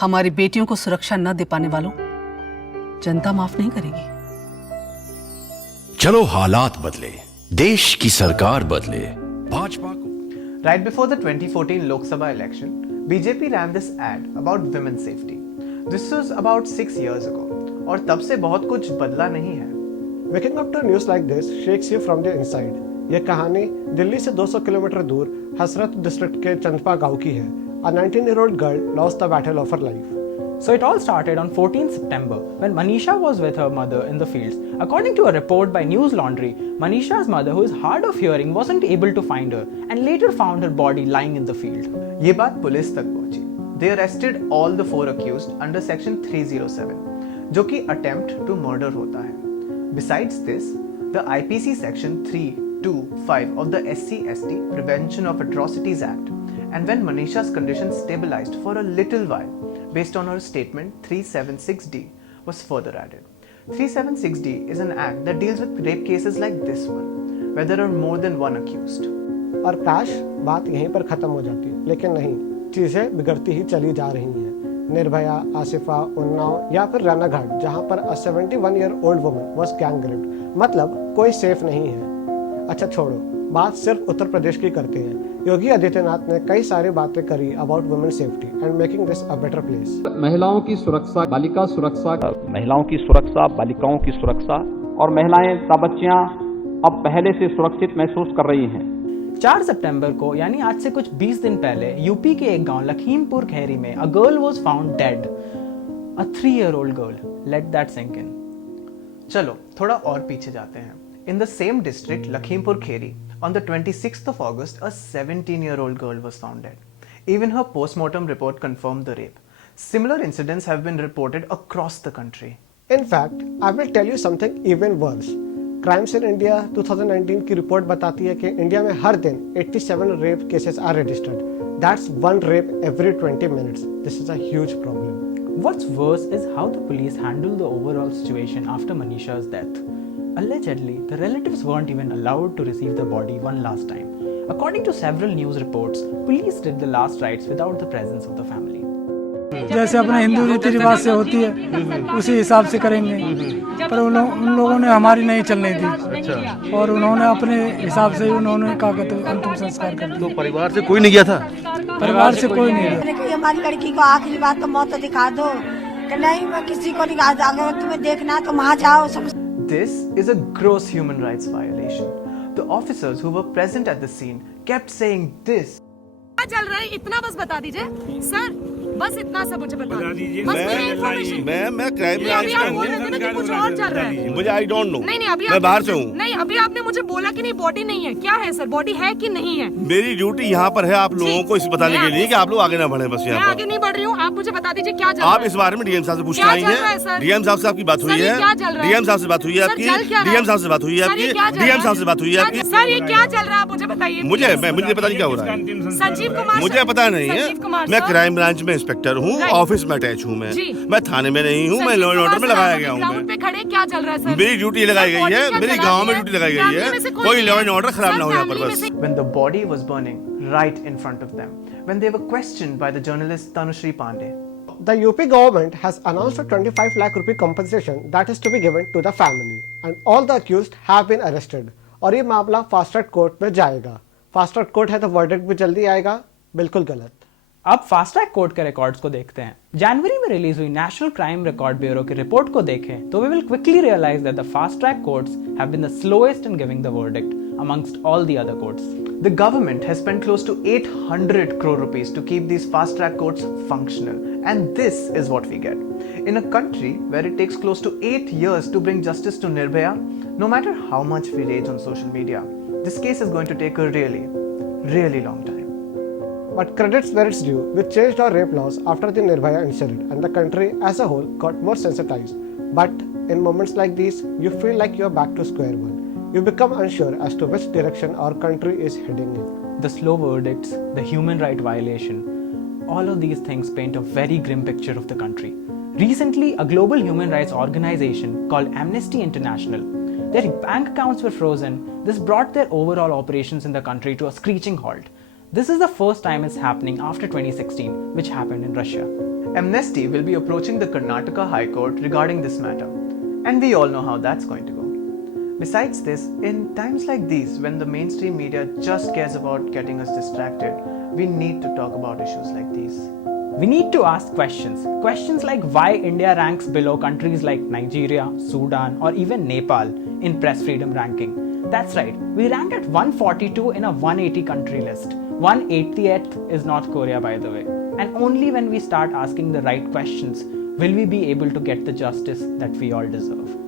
हमारी बेटियों को सुरक्षा न दे पाने वालों जनता माफ नहीं करेगी। चलो हालात बदले, देश की सरकार बदले, भाजपा को। Right before the 2014 Lok Sabha election, BJP ran this ad about women's safety. This was about 6 years ago, और तब से बहुत कुछ बदला नहीं है। Waking up to news like this shakes you from the inside. यह कहानी दिल्ली से 200 किलोमीटर दूर हसरत डिस्ट्रिक्ट के चंदपा गांव की है। A 19-year-old girl lost the battle of her life. So it all started on 14 September when Manisha was with her mother in the fields. According to a report by News Laundry, Manisha's mother, who is hard of hearing, wasn't able to find her and later found her body lying in the field. ये बात police तक पहुंची। They arrested all the 4 accused under section 307, जो कि attempt to murder होता है। Besides this, the IPC section 325 of the SC/ST Prevention of Atrocities Act, and when Manisha's condition stabilized for a little while, based on her statement 376D was further added. 376D is an act that deals with rape cases like this one, where there are more than one accused. और काश बात यहीं पर खत्म हो जाती, लेकिन नहीं, चीजें बिगड़ती ही चली जा रही हैं। निर्भया, आसिफा, उन्नाव या फिर रानाघाट, जहां पर a 71-year-old woman was gang raped, मतलब कोई सेफ नहीं है। अच्छा छोड़ो, बात सिर्फ उत्तर प्रदेश की करते हैं। योगी आदित्यनाथ ने कई सारी बातें करी about women safety and making this a better place. महिलाओं की सुरक्षा, बालिका सुरक्षा, महिलाओं की सुरक्षा, बालिकाओं की सुरक्षा और महिलाएं तथा बच्चियां अब पहले से सुरक्षित महसूस कर रही हैं। 4 सितंबर को यानी आज से कुछ 20 दिन पहले यूपी के एक गांव लखीमपुर खैरी में a girl was found dead. A 3-year-old girl. Let that sink in. चलो थोड़ा और पीछे जाते हैं। In the same district, Lakhimpur Kheri, on the 26th of August, a 17-year-old girl was found dead. Even her post-mortem report confirmed the rape. Similar incidents have been reported across the country. In fact, I will tell you something even worse. Crimes in India 2019 की report बताती है कि India में हर दिन 87 rape cases are registered. That's one rape every 20 minutes. This is a huge problem. What's worse is how the police handled the overall situation after Manisha's death. Allegedly, the relatives weren't even allowed to receive the body one last time. According to several news reports, police did the last rites without the presence of the family. जैसे अपने हिंदू रीति रिवाज से होती है उसी हिसाब से करेंगे, पर उन लोगों ने हमारी नहीं चलने दी और उन्होंने अपने हिसाब से उन्होंने कहा कि अंतिम संस्कार कर दिया। तो परिवार से कोई नहीं गया था? परिवार से कोई नहीं गया। हमारी लड़की को आखिरी बात तो मौत दिखा दो कि नहीं, मैं किसी को नहीं कहा, अगर तुम्हें देखना तो वहाँ जाओ। This is a gross human rights violation. The officers who were present at the scene kept saying this. क्या चल रहा है इतना बस बता दीजिए सर, बस इतना सब मुझे बता दीजिए। मैं क्राइम ब्रांच का हूँ। कुछ और चल रहा है। मुझे आई डोंट नो। नहीं अभी मैं बाहर से हूँ। नहीं अभी आपने मुझे बोला कि नहीं बॉडी नहीं है। क्या है सर, बॉडी है कि नहीं है? मेरी ड्यूटी यहाँ पर है आप लोगों को इस बताने के लिए कि आप लोग आगे ना बढ़े। बस यहाँ पर आगे नहीं बढ़ रही हूँ, आप मुझे बता दीजिए क्या चल रहा है। आप इस बारे में डीएम साहब से पूछना आई है। डीएम साहब से आपकी बात हुई है? डीएम साहब से बात हुई है आपकी? डीएम साहब से बात हुई है आपकी? डीएम साहब से बात हुई है आपकी? सर ये क्या चल रहा है मुझे बताइए। मुझे पता नहीं क्या हो रहा है। संजीव कुमार मुझे पता नहीं है। मैं क्राइम ब्रांच में इंस्पेक्टर हूँ, ऑफिस में अटैच हूँ। मैं थाने में नहीं हूँ, मैं लॉ एंड ऑर्डर में लगाया गया हूँ। ग्राउंड पे खड़े क्या चल रहा है सर? मेरी ड्यूटी लगाई गई है, मेरे गांव में ड्यूटी लगाई गई है। कोई लॉ एंड ऑर्डर खराब ना हो यहाँ पर बस। When the body was burning right in front of them, when they were questioned by the journalist Tanushree Pandey. The UP government has announced a 25 lakh rupee compensation that is to be given to the family, and all the accused have been arrested. और ये मामला fast track court में जाएगा। Fast track court है तो verdict भी जल्दी आएगा। बिल्कुल गलत। अब फास्ट ट्रैक कोर्ट के रिकॉर्ड्स को देखते हैं। जनवरी में रिलीज हुई नेशनल क्राइम रिकॉर्ड ब्यूरो की रिपोर्ट को देखें तो we will quickly realise that the fast track courts have been the slowest in giving the verdict amongst all the other courts. The government has spent close to 800 crore rupees to keep these fast track courts functional, and this is what we get. In a country where it takes close to 8 years to bring justice to Nirbhaya, no matter how much we rage on social media, this case is going to take a really, really long time. But credits where it's due, we changed our rape laws after the Nirbhaya incident, and the country as a whole got more sensitized. But in moments like these, you feel like you're back to square one. You become unsure as to which direction our country is heading in. The slow verdicts, the human right violation, all of these things paint a very grim picture of the country. Recently, a global human rights organization called Amnesty International, their bank accounts were frozen. This brought their overall operations in the country to a screeching halt. This is the first time it's happening after 2016, which happened in Russia. Amnesty will be approaching the Karnataka High Court regarding this matter, and we all know how that's going to go. Besides this, in times like these, when the mainstream media just cares about getting us distracted, we need to talk about issues like these. We need to ask questions. Questions like why India ranks below countries like Nigeria, Sudan, or even Nepal in press freedom ranking. That's right, we rank at 142 in a 180 country list. 180th is North Korea, by the way. And only when we start asking the right questions will we be able to get the justice that we all deserve.